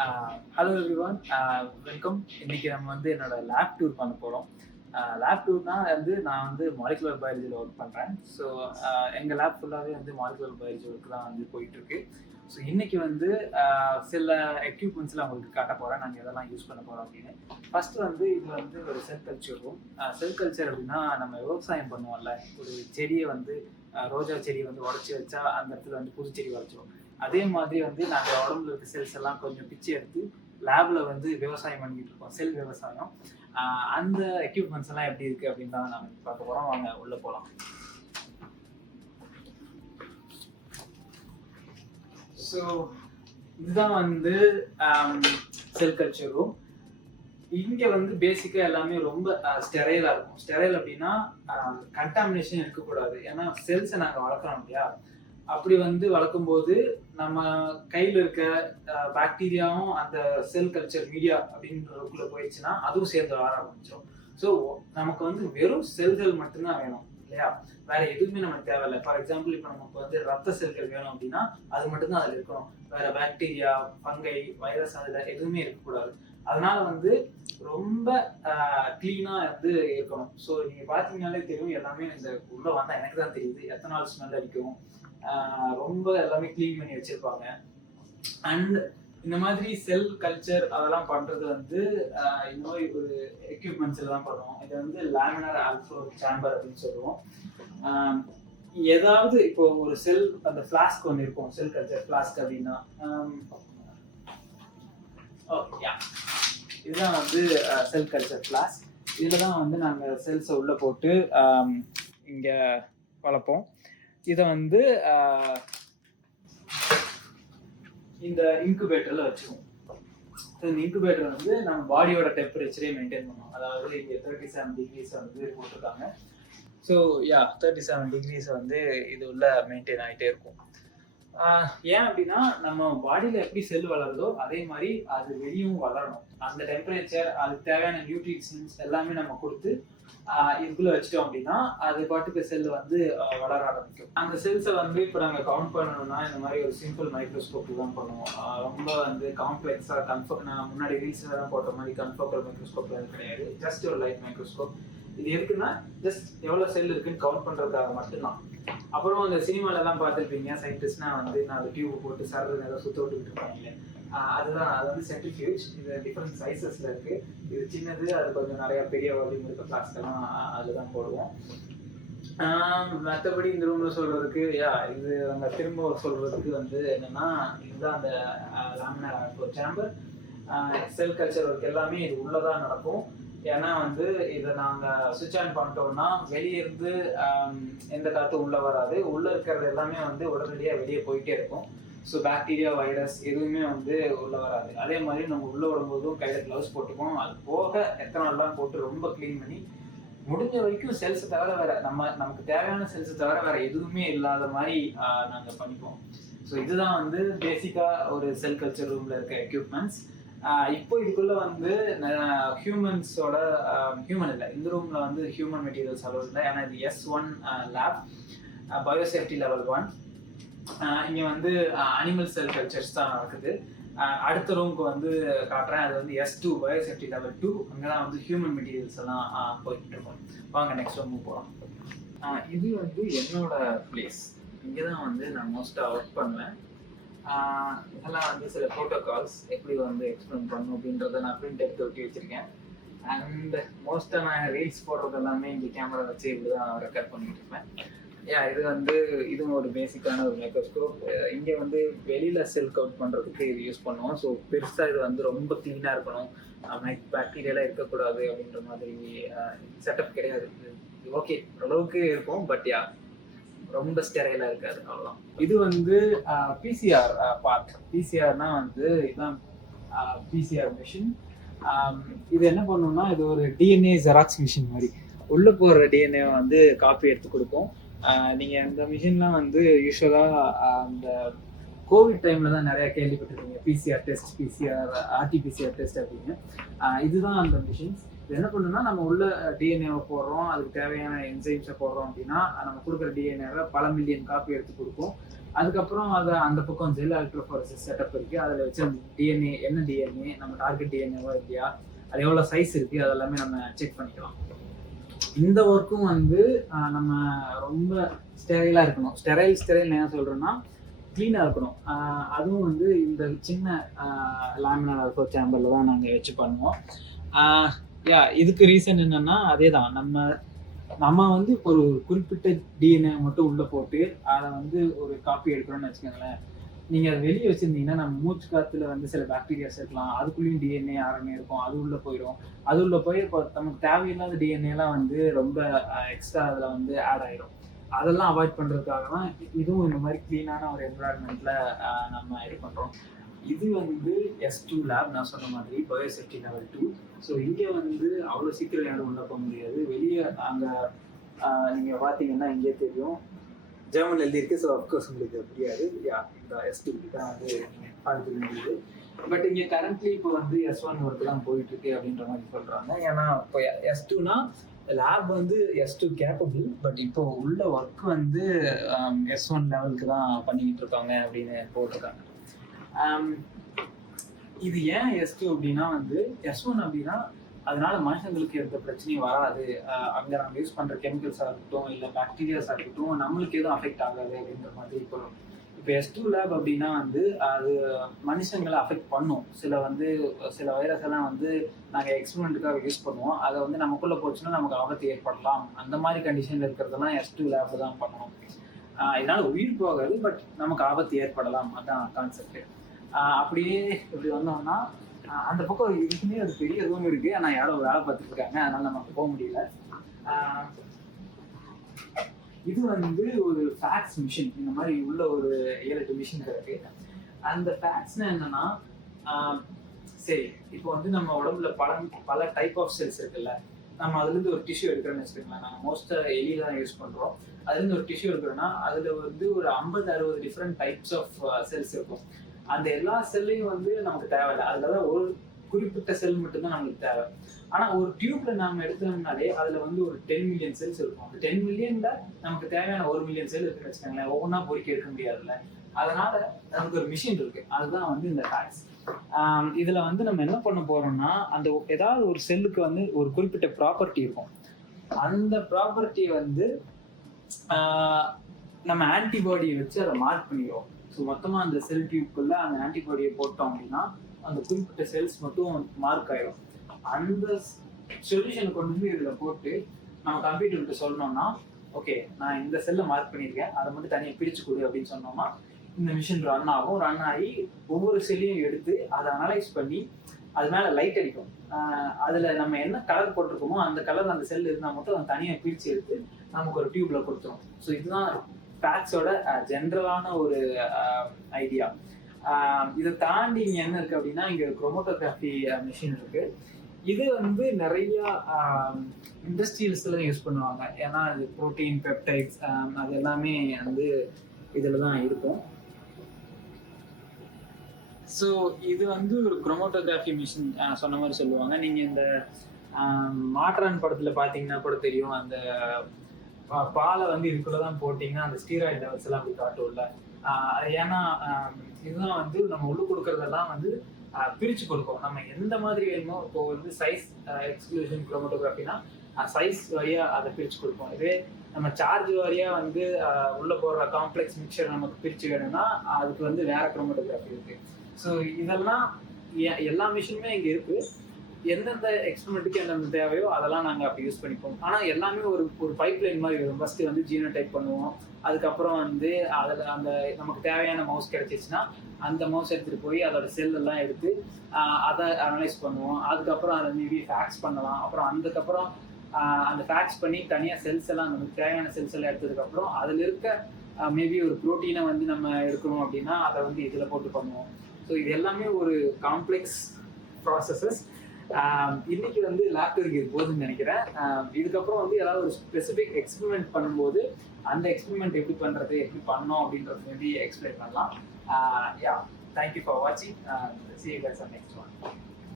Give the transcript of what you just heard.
Hello everyone, welcome. இன்னைக்கு நம்ம வந்து என்னோட லேப் டூர் பண்ண போகிறோம். லேப் டூர்னா வந்து நான் வந்து மாலிகுலர் பயாலஜியில் ஒர்க் பண்ணுறேன். ஸோ எங்கள் லேப் ஃபுல்லாகவே வந்து மாலிகுலர் பயாலஜி ஒர்க் தான் வந்து போயிட்டுருக்கு. ஸோ இன்னைக்கு வந்து சில எக்யூப்மெண்ட்ஸ்லாம் உங்களுக்கு காட்ட போகிறேன், நாங்கள் எதெல்லாம் யூஸ் பண்ண போகிறோம் அப்படின்னு. ஃபஸ்ட்டு வந்து இது வந்து ஒரு cell culture room. Cell culture அப்படின்னா நம்ம விவசாயம் பண்ணுவோம்ல, ஒரு செடியை வந்து ரோஜா செடியை வந்து உடச்சி வச்சா அந்த இடத்துல வந்து புது செடி உடச்சிடும். அதே மாதிரி வந்து நாங்கள் உடம்புல இருக்க செல்ஸ் எல்லாம் கொஞ்சம் பிச்சு எடுத்து லேப்ல வந்து விவசாயம் பண்ணிட்டு இருக்கோம், செல் விவசாயம். அந்த எக்யூப்மெண்ட்ஸ் எல்லாம் எப்படி இருக்கு அப்படின்னு தான் நாம பார்க்க போறோம். வாங்க உள்ள போலாம். ஸோ இதுதான் வந்து செல் கல்ச்சர் ரூம். இங்க வந்து பேசிக்கா எல்லாமே ரொம்ப ஸ்டெரைலா இருக்கும். ஸ்டெரைல் அப்படின்னா கண்டாமினேஷன் இருக்கக்கூடாது. ஏன்னா செல்ஸை நாங்க வளர்க்குறோம் இல்லையா, அப்படி வந்து வளர்க்கும்போது நம்ம கையில் இருக்க பாக்டீரியாவும் அந்த செல் கல்ச்சர் மீடியா அப்படின்றதுக்குள்ள போயிடுச்சுன்னா அதுவும் சேர்ந்து வளர ஆரம்பிச்சிடும். ஸோ நமக்கு வந்து வெறும் செல்கள் மட்டும்தான் வேணும் இல்லையா, வேற எதுவுமே நமக்கு தேவையில்லை. ஃபார் எக்ஸாம்பிள், இப்போ நமக்கு வந்து ரத்த செல்கள் வேணும் அப்படின்னா அது மட்டும்தான் அதில் இருக்கணும். வேற பாக்டீரியா, ஃபங்கை, வைரஸ் அதில் எதுவுமே இருக்கக்கூடாது. அதனால வந்து ரொம்ப கிளீனா வந்து இருக்கணும். ஸோ நீங்க பாத்தீங்கன்னாலே தெரியும், எல்லாமே இந்த உள்ள வந்தா எனக்கு தான் தெரியுது எத்தனால் ஸ்மெல் அடிக்கும். ரொம்ப எல்லாமே கிளீன் பண்ணி வச்சிருப்பாங்க. அண்ட் இந்த மாதிரி செல் கல்ச்சர் அதெல்லாம் பண்றது வந்து இந்த மாதிரி ஒரு எக்யூப்மெண்ட்ஸ்ல தான் பண்ணுவோம். இது வந்து லேமினார் ஆல்ஃப்ளோ சேம்பர் அப்படின்னு சொல்லுவோம். ஏதாவது இப்போ ஒரு செல் அந்த ஃபிளாஸ்க் ஒன்று இருக்கும், செல் கல்ச்சர் ஃபிளாஸ்க் அப்படின்னா இதுதான் வந்து செல் கல்ச்சர் ஃபிளாஸ்க். இதில் தான் வந்து நாங்கள் செல்ஸை உள்ளே போட்டு இங்கே வளர்ப்போம். இதை வந்து இந்த இன்குபேட்டரில் வச்சுருவோம். இந்த இன்குபேட்டர் வந்து நம்ம பாடியோட டெம்பரேச்சரே மெயின்டைன் பண்ணுவோம். அதாவது இங்கே 37 டிகிரிஸ் வந்து போட்டிருக்காங்க. ஸோ 37 டிகிரிஸ் வந்து இது உள்ள மெயின்டைன் ஆகிட்டே இருக்கும். ஏன் அப்படின்னா நம்ம பாடியில எப்படி செல் வளருதோ அதே மாதிரி அது வெளியும் வளரணும். அந்த டெம்பரேச்சர், அதுக்கு தேவையான நியூட்ரிஷன்ஸ் எல்லாமே நம்ம கொடுத்து இதுக்குள்ள வச்சுட்டோம் அப்படின்னா அது பாட்டுக்கு செல் வந்து வளர ஆரம்பிக்கும். அந்த செல்ஸை வந்து இப்போ நாங்கள் கவுண்ட் பண்ணணும்னா இந்த மாதிரி ஒரு சிம்பிள் மைக்ரோஸ்கோப் தான் பண்ணுவோம். ரொம்ப வந்து காம்ப்ளெக்ஸாக நான் முன்னாடி ரீல்ஸ்ல தான் போட்ட மாதிரி கன்ஃபோக்கல் மைக்ரோஸ்கோப்ல அது கிடையாது. ஜஸ்ட் ஒரு லைட் மைக்ரோஸ்கோப். இது எதுக்குன்னா ஜஸ்ட் எவ்வளோ செல் இருக்குன்னு கவுண்ட் பண்றதுக்காக மட்டும்தான். அப்புறம் அந்த சினிமாலெல்லாம் பார்த்துருப்பீங்க, சயின்டிஸ்ட்னா வந்து நான் அந்த டியூப் போட்டு சர்றது ஏதாவது சுத்த விட்டுக்கிட்டு இருப்பாங்க. அதுதான், அது வந்து சென்ட்ரிஃபியூஜ். இது டிஃப்ரெண்ட் சைஸஸ்ல இருக்கு. இது சின்னது, அது கொஞ்சம் நிறைய பெரிய வால்யூம் இருக்க பிளாஸ்டெல்லாம் அதுதான் போடுவோம். மற்றபடி இந்த ரூம்ல சொல்றதுக்கு இது நாங்கள் திரும்ப சொல்றதுக்கு வந்து என்னன்னா, இதுதான் அந்த laminar airflow chamber. Cell culture work எல்லாமே இது உள்ளதான் நடக்கும். ஏன்னா வந்து இதை நாங்கள் சுவிட்ச் ஆன் பண்ணிட்டோம்னா வெளியே இருந்து எந்த காற்றும் உள்ளே வராது. உள்ளே இருக்கிறது எல்லாமே வந்து உடனடியாக வெளியே போயிட்டே இருக்கும். ஸோ பாக்டீரியா, வைரஸ் எதுவுமே வந்து உள்ளே வராது. அதே மாதிரி நம்ம உள்ளே விடும்போதும் கையில் க்ளவுஸ் போட்டுப்போம். அது போக எத்தனால்லாம் போட்டு ரொம்ப க்ளீன் பண்ணி முடிஞ்ச வரைக்கும் செல்ஸை தவிர வேற நமக்கு தேவையான செல்ஸை தவிர வேற எதுவுமே இல்லாத மாதிரி நாங்கள் பண்ணிப்போம். ஸோ இதுதான் வந்து பேசிக்காக ஒரு செல் கல்ச்சர் ரூமில் இருக்க எக்யூப்மெண்ட்ஸ். இப்போ இதுக்குள்ள வந்து ஹியூமன்ஸோட ஹியூமன் இல்லை, இந்த ரூம்ல வந்து ஹியூமன் மெட்டீரியல்ஸ் அலோவ் இல்லை. ஏன்னா இது S1 லேப், பயோசேஃப்டி லெவல் 1. இங்கே வந்து அனிமல் செல் கல்ச்சர்ஸ் தான் நடக்குது. அடுத்த ரூமுக்கு வந்து காட்டுறேன், அது வந்து S2 பயோசேஃப்டி லெவல் 2. அங்கே தான் வந்து ஹியூமன் மெட்டீரியல்ஸ் எல்லாம் போயிட்டு இருக்கோம். வாங்க நெக்ஸ்ட் ரூமுக்கு போகலாம். இது வந்து என்னோட பிளேஸ். இங்கே தான் வந்து நான் மோஸ்ட்டாக ஒர்க் பண்ணுவேன். இதெல்லாம் வந்து சில ப்ரோட்டோகால்ஸ் எப்படி வந்து எக்ஸ்பிளைன் பண்ணணும் அப்படின்றத நான் பிரிண்ட் எடுத்து ஒட்டி வச்சிருக்கேன். அண்ட் மோஸ்ட்டாக நான் ரீல்ஸ் போடுறது எல்லாமே இங்கே கேமரா வச்சு இப்படி தான் ரெக்கார்ட் பண்ணிட்டு இருப்பேன். இது வந்து இதுவும் ஒரு பேசிக்கான ஒரு மைக்ரோஸ்கோப். இங்கே வந்து வெளியில் செல் கவுட் பண்ணுறதுக்கு இது யூஸ் பண்ணுவோம். ஸோ பெருசாக இது வந்து ரொம்ப க்ளீனாக இருக்கணும், பாக்டீரியாலாம் இருக்கக்கூடாது அப்படின்ற மாதிரி செட்டப் கிடையாது. ஓகே, ஓரளவுக்கு இருக்கும், பட் ரொம்ப ஸ்டெரைலா இருக்காது, அவ்வளோதான். இது வந்து பிசிஆர் பார்ட். பிசிஆர்னா வந்து இதுதான் பிசிஆர் மிஷின். இது என்ன பண்ணணும்னா, இது ஒரு டிஎன்ஏ ஜெராக்ஸ் மிஷின் மாதிரி. உள்ள போகிற டிஎன்ஏ வந்து காப்பி எடுத்து கொடுக்கும். நீங்கள் இந்த மிஷின்லாம் வந்து யூஸ்வலாக அந்த கோவிட் டைமில் தான் நிறையா கேள்விப்பட்டிருக்கீங்க, PCR test, PCR RT PCR test அப்படின்னு. இதுதான் அந்த மிஷின்ஸ். இது என்ன பண்ணுன்னா, நம்ம உள்ள டிஎன்ஏவை போடுறோம், அதுக்கு தேவையான என்சைம்ஸை போடுறோம் அப்படின்னா நம்ம கொடுக்குற டிஎன்ஏவை பல மில்லியன் காப்பி எடுத்து கொடுக்கும். அதுக்கப்புறம் அதை அந்த பக்கம் ஜெல் எலக்ட்ரோஃபோரசிஸ் செட்டப் இருக்குது. அதில் வச்சு அந்த டிஎன்ஏ என்ன டிஎன்ஏ நம்ம டார்கெட் டிஎன்ஏவா இல்லையா, அது எவ்வளோ சைஸ் இருக்குது, அதெல்லாமே நம்ம செக் பண்ணிக்கலாம். இந்த ஒர்க்கும் வந்து நம்ம ரொம்ப ஸ்டெரைலாக இருக்கணும். ஸ்டெரைல் ஏன் சொல்கிறேன்னா க்ளீனாக இருக்கணும். அதுவும் வந்து இந்த சின்ன லேமினார் ஆல்ஃபோ சேம்பரில் தான் நாங்கள் வச்சு பண்ணுவோம். இதுக்கு ரீசன் என்னென்னா அதே தான், நம்ம வந்து ஒரு குறிப்பிட்ட டிஎன்ஏ மட்டும் உள்ளே போட்டு அதை வந்து ஒரு காப்பி எடுக்கிறோம்னு வச்சுக்கோங்களேன். நீங்கள் அதை வெளியே வச்சுருந்தீங்கன்னா நம்ம மூச்சு காற்றுல வந்து சில பாக்டீரியாஸ் இருக்கலாம், அதுக்குள்ளேயும் டிஎன்ஏ ஆர்என்ஏ இருக்கும், அது உள்ளே போயிடும். அது உள்ளே போய் இப்போ நமக்கு தேவையில்லாத டிஎன்ஏலாம் வந்து ரொம்ப எக்ஸ்ட்ரா அதில் வந்து ஆட் ஆகிடும். அதெல்லாம் அவாய்ட் பண்ணுறதுக்காக தான் இதுவும் இந்த மாதிரி க்ளீனான ஒரு என்விரான்மெண்ட்டில் நம்ம இது பண்ணுறோம். இது வந்து S2 லேப், நான் சொன்ன மாதிரி பயோசெஃப்டி லெவல் 2. ஸோ இங்கே வந்து அவ்வளோ சீக்கிரம் யாரும் உள்ள போக முடியாது. வெளியே அங்கே நீங்கள் பார்த்தீங்கன்னா இங்கே தெரியும், ஜெர்மன் எழுதியிருக்கு. ஸோ அஃப்கோர்ஸ் உங்களுக்கு புரியாது. இந்த S2 தான் வந்து பார்த்துக்க முடியுது. பட் இங்கே கரண்ட்லி இப்போ வந்து S1 ஒர்க்கு தான் போயிட்டுருக்கு அப்படின்ற மாதிரி சொல்கிறாங்க. ஏன்னா இப்போ S2னா லேப் வந்து S2 கேப்பபிள், பட் இப்போ உள்ள ஒர்க் வந்து S1 லெவலுக்கு தான் பண்ணிக்கிட்டு இருக்காங்க அப்படின்னு போட்டிருக்காங்க. இது ஏன் S2 அப்படின்னா வந்து S1 அப்படின்னா அதனால மனுஷங்களுக்கு எந்த பிரச்சனையும் வராது, அங்கே நம்ம யூஸ் பண்ணுற கெமிக்கல்ஸாக இருக்கட்டும் இல்லை பாக்டீரியாஸாக இருக்கட்டும் நம்மளுக்கு எதுவும் அஃபெக்ட் ஆகாது அப்படின்ற மாதிரி இப்போ S2 லேப் அப்படின்னா வந்து அது மனுஷங்களை அஃபெக்ட் பண்ணும். சில வைரஸ் எல்லாம் வந்து நாங்கள் எக்ஸ்பெரிமெண்ட்டுக்காக யூஸ் பண்ணுவோம், அதை வந்து நமக்குள்ளே போச்சுன்னா நமக்கு ஆபத்து ஏற்படலாம். அந்த மாதிரி கண்டிஷனில் இருக்கிறதெல்லாம் S2 லேப் தான் பண்ணணும். இதனால் உயிர் போகாது, பட் நமக்கு ஆபத்து ஏற்படலாம், அதுதான் கான்செப்ட். அப்படியே இப்படி வந்தோம்னா அந்த பக்கம் இதுக்குன்னே ஒரு பெரிய ரூம் இருக்குது, ஆனால் யாரோ வேலை பார்த்துட்டு இருக்காங்க, அதனால் நமக்கு போக முடியல. இது வந்து ஒரு ஃபேக்ஸ் மிஷின். இந்த மாதிரி உள்ள ஒரு 7-8 மிஷின் இருக்கு. அந்த ஃபேக்ஸ்னா என்னன்னா, சரி இப்போ வந்து நம்ம உடம்புல பல டைப் ஆஃப் செல்ஸ் இருக்குல்ல, நம்ம அதுலேருந்து ஒரு டிஷ்யூ எடுக்கிறோன்னு வச்சுக்கோங்களேன். நாங்கள் மோஸ்ட்டாக எலியில தான் யூஸ் பண்ணுறோம். அதுலேருந்து ஒரு டிஷ்யூ எடுக்கிறோன்னா அதில் வந்து ஒரு 50-60 டிஃப்ரெண்ட் டைப்ஸ் ஆஃப் செல்ஸ் இருக்கும். அந்த எல்லா செல்லையும் வந்து நமக்கு தேவையில்லை, அதில் தான் ஒரு குறிப்பிட்ட செல் மட்டும்தான் நமக்கு தேவை. ஆனால் ஒரு டியூப்ல நாம எடுத்தோம்னாலே அதில் வந்து ஒரு 10 மில்லியன் செல்ஸ் இருக்கும். அந்த 10 மில்லியன்ல நமக்கு தேவையான 1 மில்லியன் செல் இருக்குன்னு வச்சுக்கோங்களேன். ஒவ்வொன்றா பொறுக்கி எடுக்க முடியாதுல்ல, அதனால நமக்கு ஒரு மிஷின் இருக்கு, அதுதான் வந்து இந்த ஃபேக்ஸ். இதுல வந்து நம்ம என்ன பண்ண போறோம்னா, அந்த ஏதாவது ஒரு செல்லுக்கு வந்து ஒரு குறிப்பிட்ட ப்ராப்பர்ட்டி இருக்கும். அந்த ப்ராப்பர்ட்டி வந்து நம்ம ஆன்டிபாடியை வச்சு அதை மார்க் பண்ணிடுவோம். ஸோ மொத்தமாக அந்த செல் டியூப்குள்ள அந்த ஆன்டிபாடியை போட்டோம் அப்படின்னா அந்த குறிப்பிட்ட செல்ஸ் மட்டும் மார்க் ஆயிடும். அந்த சொல்யூஷனை கொண்டு வந்து இதில் போட்டு நம்ம கம்ப்யூட்டர்கிட்ட சொன்னோம்னா, ஓகே நான் இந்த செல்லை மார்க் பண்ணியிருக்கேன், அதை மட்டும் தனியாக பிரித்து கொடு அப்படின்னு சொன்னோம்னா இந்த மிஷின் ரன் ஆகும். ரன் ஆகி ஒவ்வொரு செல்லையும் எடுத்து அதை அனலைஸ் பண்ணி அது மேலே லைட் அடிக்கும். அதில் நம்ம என்ன கலர் போட்டிருக்கோமோ அந்த கலர் அந்த செல் இருந்தால் மட்டும் அதை தனியாக பிரித்து எடுத்து நமக்கு ஒரு டியூப்ல கொடுத்துரும். ஸோ இதுதான் ஃபேக்ஸோட ஜென்ரலான ஒரு ஐடியா. இதை தாண்டி இங்கே என்ன இருக்குது அப்படின்னா, இங்கே குரோமோட்டோகிராஃபி மிஷின் இருக்குது. இது வந்து நிறைய இண்டஸ்ட்ரியல்ஸ்லாம் யூஸ் பண்ணுவாங்க. ஏன்னா அது ப்ரோட்டீன், பெப்டைட்ஸ் அது எல்லாமே வந்து இதில் தான் இருக்கும். ஸோ இது வந்து ஒரு குரோமோட்டோகிராஃபி மிஷின் சொன்ன மாதிரி சொல்லுவாங்க. நீங்கள் இந்த மாற்றான் படத்தில் பார்த்தீங்கன்னா கூட தெரியும், அந்த பாலை வந்து இதுக்குள்ள தான் போட்டிங்கன்னா அந்த ஸ்டீராய்டு லெவல்ஸ் எல்லாம் அப்படி காட்டும்ல. ஏன்னா இதுதான் வந்து நம்ம உள்ள கொடுக்கறதெல்லாம் வந்து பிரித்து கொடுக்கும். நம்ம எந்த மாதிரி வேணுமோ, இப்போ வந்து சைஸ் எக்ஸ்க்ளூஷன் குரோமோட்டோகிராஃபினா சைஸ் வாரியாக அதை பிரித்து கொடுப்போம். இதே நம்ம சார்ஜ் வாரியாக வந்து உள்ளே போடுற காம்ப்ளெக்ஸ் மிக்சர் நமக்கு பிரித்து வேணும்னா அதுக்கு வந்து வேற குரோமோட்டோகிராஃபி இருக்குது. ஸோ இதெல்லாம் எல்லா மிஷினுமே இங்கே இருக்குது. எந்தெந்த எக்ஸ்பெரிமெண்ட்டுக்கு எந்தெந்த தேவையோ அதெல்லாம் நாங்கள் அப்படி யூஸ் பண்ணிப்போம். ஆனால் எல்லாமே ஒரு பைப்லைன் மாதிரி வரும். ஃபஸ்ட்டு வந்து ஜீனோடைப் பண்ணுவோம், அதுக்கப்புறம் வந்து அதில் அந்த நமக்கு தேவையான மவுஸ் கிடைச்சிச்சுன்னா அந்த மவுஸ் எடுத்துகிட்டு போய் அதோட செல்லெல்லாம் எடுத்து அதை அனலைஸ் பண்ணுவோம். அதுக்கப்புறம் அதை மேபி ஃபேக்ஸ் பண்ணலாம். அப்புறம் அதுக்கப்புறம் அந்த ஃபேக்ஸ் பண்ணி தனியாக செல்ஸ் எல்லாம் நமக்கு தேவையான செல்ஸ் எல்லாம் எடுத்ததுக்கப்புறம் அதில் இருக்க மேபி ஒரு ப்ரோட்டீனை வந்து நம்ம எடுக்கணும் அப்படின்னா அதை வந்து இதில் போட்டு பண்ணுவோம். ஸோ இது எல்லாமே ஒரு காம்ப்ளெக்ஸ் ப்ராசஸஸ். இன்னைக்கு வந்து லேப்டாப் இது போதுன்னு நினைக்கிறேன். இதுக்கப்புறம் வந்து ஏதாவது ஒரு ஸ்பெசிஃபிக் எக்ஸ்பெரிமெண்ட் பண்ணும்போது அந்த எக்ஸ்பெரிமெண்ட் எப்படி பண்ணுறது, எப்படி பண்ணோம் அப்படின்றது மேபி எக்ஸ்பிளைன் பண்ணலாம். தேங்க்யூ ஃபார் வாட்சிங். See you guys on next one.